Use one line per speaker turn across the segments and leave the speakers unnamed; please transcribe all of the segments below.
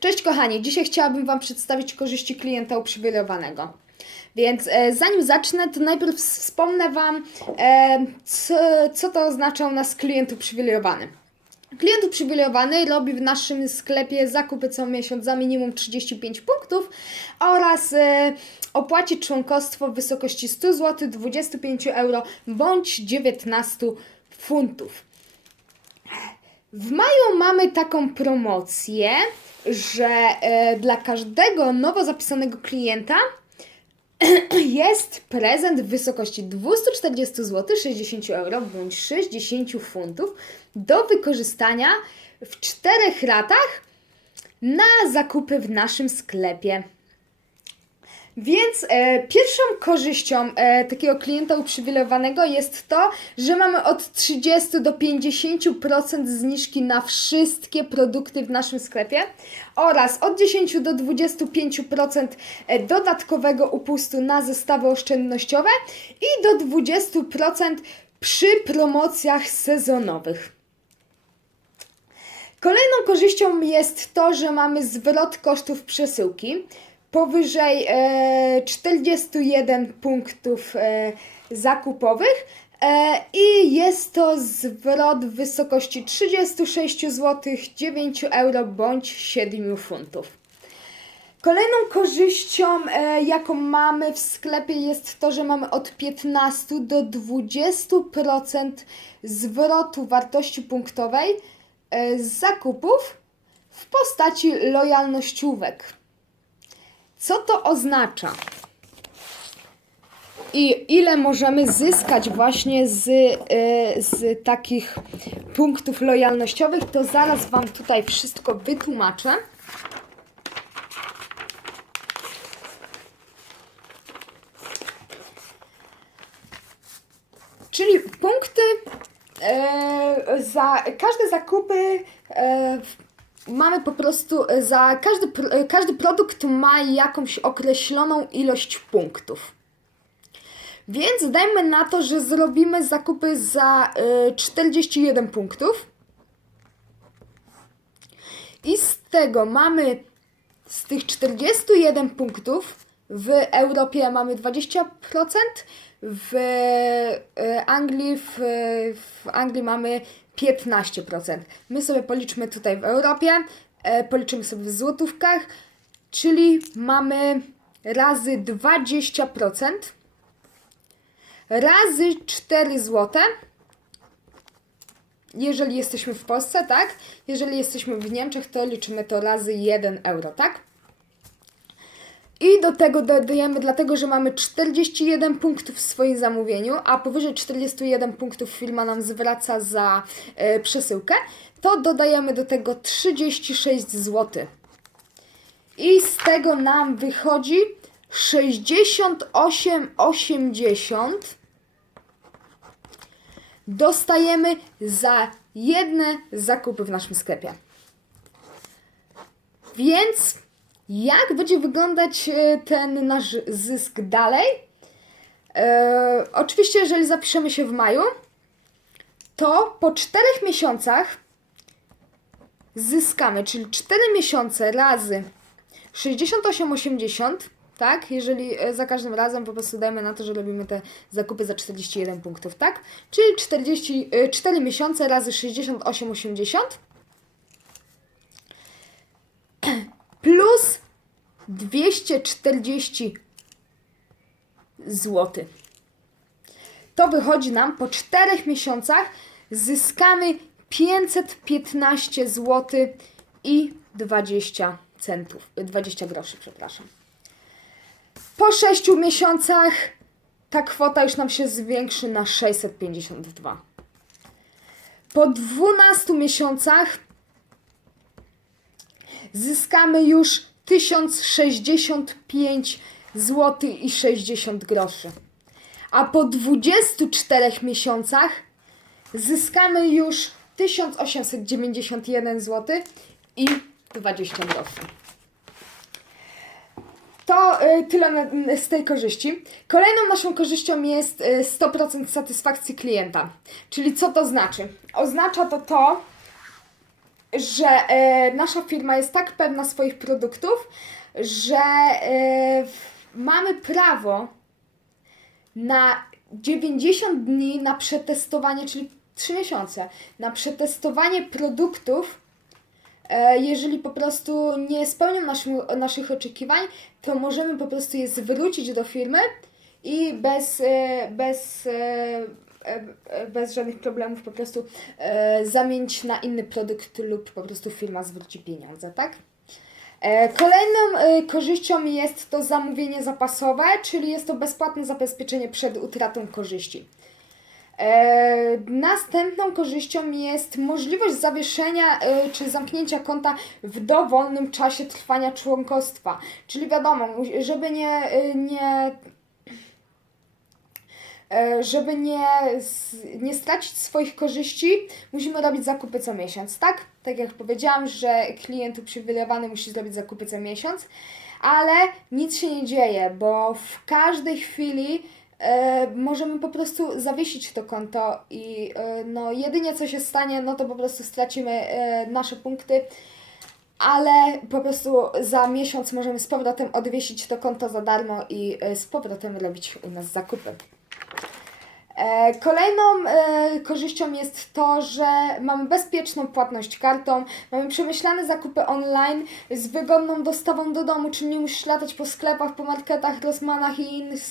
Cześć kochani, dzisiaj chciałabym Wam przedstawić korzyści klienta uprzywilejowanego. Więc e, zanim zacznę, to najpierw wspomnę Wam, e, co, co to oznacza u nas klient uprzywilejowany. Klient uprzywilejowany robi w naszym sklepie zakupy co miesiąc za minimum 35 punktów oraz e, opłaci członkostwo w wysokości 100 zł, 25 euro bądź 19 funtów. W maju mamy taką promocję, że e, dla każdego nowo zapisanego klienta jest prezent w wysokości 240 zł, 60 euro bądź 60 funtów do wykorzystania w czterech ratach na zakupy w naszym sklepie. Więc e, pierwszą korzyścią e, takiego klienta uprzywilejowanego jest to, że mamy od 30 do 50% zniżki na wszystkie produkty w naszym sklepie oraz od 10 do 25% e, dodatkowego upustu na zestawy oszczędnościowe i do 20% przy promocjach sezonowych. Kolejną korzyścią jest to, że mamy zwrot kosztów przesyłki powyżej e, 41 punktów e, zakupowych e, i jest to zwrot w wysokości 36 zł, 9 euro bądź 7 funtów. Kolejną korzyścią, e, jaką mamy w sklepie, jest to, że mamy od 15 do 20% zwrotu wartości punktowej e, z zakupów w postaci lojalnościówek. Co to oznacza? I ile możemy zyskać właśnie z, e, z takich punktów lojalnościowych, to zaraz Wam tutaj wszystko wytłumaczę. Czyli punkty e, za każde zakupy e, w- mamy po prostu e, za każdy, e, każdy produkt ma jakąś określoną ilość punktów. Więc dajmy na to, że zrobimy zakupy za e, 41 punktów. I z tego mamy z tych 41 punktów w Europie mamy 20%, w e, Anglii w, w Anglii mamy 15%. My sobie policzmy tutaj w Europie, e, policzymy sobie w złotówkach, czyli mamy razy 20% razy 4 złote jeżeli jesteśmy w Polsce, tak? Jeżeli jesteśmy w Niemczech, to liczymy to razy 1 euro, tak? I do tego dodajemy, dlatego że mamy 41 punktów w swoim zamówieniu, a powyżej 41 punktów firma nam zwraca za e, przesyłkę, to dodajemy do tego 36 zł. I z tego nam wychodzi 68,80 dostajemy za jedne zakupy w naszym sklepie. Więc jak będzie wyglądać e, ten nasz zysk dalej? E, oczywiście, jeżeli zapiszemy się w maju, to po czterech miesiącach zyskamy, czyli 4 miesiące razy 68,80, tak? Jeżeli e, za każdym razem po prostu dajmy na to, że robimy te zakupy za 41 punktów, tak? Czyli 40, e, 4 miesiące razy 68,80 plus 240 zł. To wychodzi nam po 4 miesiącach zyskamy 515 zł i 20 centów, 20 groszy, przepraszam. Po 6 miesiącach ta kwota już nam się zwiększy na 652. Po 12 miesiącach zyskamy już 1065 zł i 60 groszy. A po 24 miesiącach zyskamy już 1891 zł i 20 groszy. To y, tyle z tej korzyści. Kolejną naszą korzyścią jest y, 100% satysfakcji klienta. Czyli co to znaczy? Oznacza to to, że e, nasza firma jest tak pewna swoich produktów, że e, mamy prawo na 90 dni na przetestowanie, czyli 3 miesiące, na przetestowanie produktów. E, jeżeli po prostu nie spełnią naszym, naszych oczekiwań, to możemy po prostu je zwrócić do firmy i bez, e, bez, e, bez żadnych problemów po prostu e, zamienić na inny produkt lub po prostu firma zwróci pieniądze, tak? E, Kolejną e, korzyścią jest to zamówienie zapasowe, czyli jest to bezpłatne zabezpieczenie przed utratą korzyści. E, następną korzyścią jest możliwość zawieszenia e, czy zamknięcia konta w dowolnym czasie trwania członkostwa. Czyli wiadomo, żeby nie, e, nie e, żeby nie, nie stracić swoich korzyści, musimy robić zakupy co miesiąc, tak? Tak jak powiedziałam, że klient uprzywilejowany musi zrobić zakupy co miesiąc, ale nic się nie dzieje, bo w każdej chwili e, możemy po prostu zawiesić to konto i e, no jedynie co się stanie, no to po prostu stracimy e, nasze punkty, ale po prostu za miesiąc możemy z powrotem odwiesić to konto za darmo i e, z powrotem robić u nas zakupy. E, Kolejną e, korzyścią jest to, że mamy bezpieczną płatność kartą, mamy przemyślane zakupy online z wygodną dostawą do domu, czyli nie musisz latać po sklepach, po marketach, Rossmanach i innych,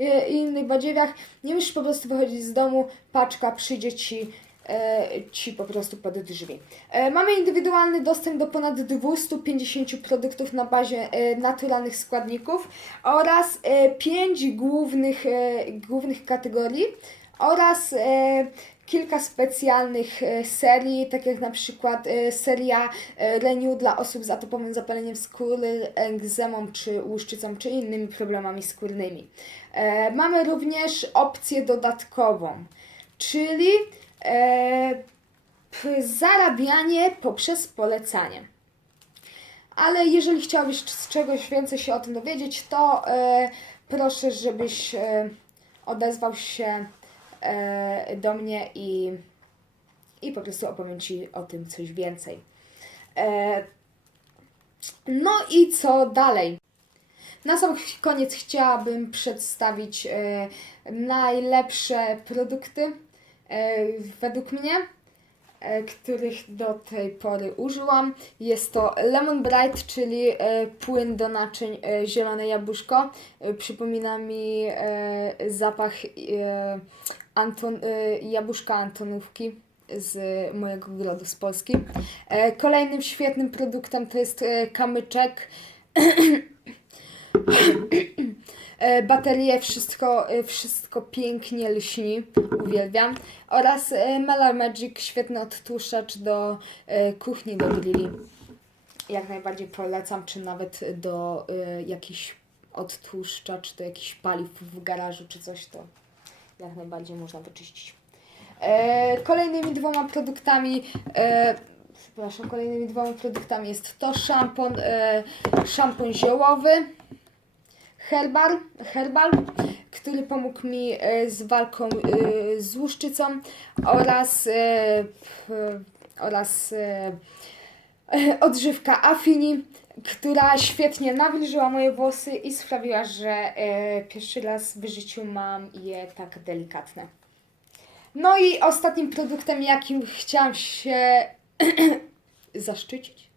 e, i innych badziewiach. Nie musisz po prostu wychodzić z domu, paczka przyjdzie ci, ci po prostu pod drzwi. E, Mamy indywidualny dostęp do ponad 250 produktów na bazie e, naturalnych składników oraz 5 głównych, e, głównych kategorii oraz e, kilka specjalnych e, serii, tak jak na przykład e, seria e, Renew dla osób z atopowym zapaleniem skóry, egzemą czy łuszczycą, czy innymi problemami skórnymi. E, Mamy również opcję dodatkową, czyli e, zarabianie poprzez polecanie. Ale jeżeli chciałbyś z czegoś więcej się o tym dowiedzieć, to e, proszę, żebyś e, odezwał się e, do mnie i, i po prostu opowiem Ci o tym coś więcej. E, no i co dalej? Na sam koniec chciałabym przedstawić e, najlepsze produkty e, według mnie, e, których do tej pory użyłam. Jest to Lemon Bright, czyli e, płyn do naczyń e, zielone jabłuszko. E, przypomina mi e, zapach e, Anton, e, jabłuszka Antonówki z mojego grodu z Polski. E, kolejnym świetnym produktem to jest e, kamyczek. E, Baterie, wszystko, e, wszystko pięknie lśni, uwielbiam. Oraz e, Mela Magic, świetny odtłuszczacz do kuchni, do grilli. Jak najbardziej polecam, czy nawet do e, jakichś odtłuszczacz, do jakichś paliw w garażu, czy coś, to jak najbardziej można wyczyścić. Kolejnymi dwoma produktami, przepraszam, kolejnymi dwoma produktami jest to szampon, e, szampon ziołowy, Herbal, Herbal, który pomógł mi e, z walką e, z łuszczycą oraz, e, oraz odżywka Affini, która świetnie nawilżyła moje włosy i sprawiła, że pierwszy raz w życiu mam je tak delikatne. No i ostatnim produktem, jakim chciałam się zaszczycić?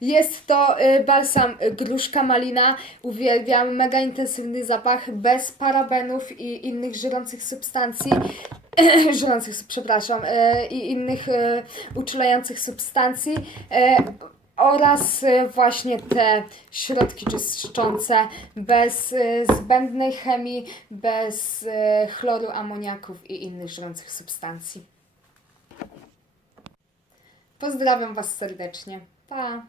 Jest to y, balsam gruszka malina. Uwielbiam, mega intensywny zapach, bez parabenów i innych żylących substancji. żylących, przepraszam, y, i innych y, uczulających substancji. oraz właśnie te środki czyszczące bez zbędnej chemii, bez chloru, amoniaków i innych żylących substancji. Pozdrawiam Was serdecznie. Pa!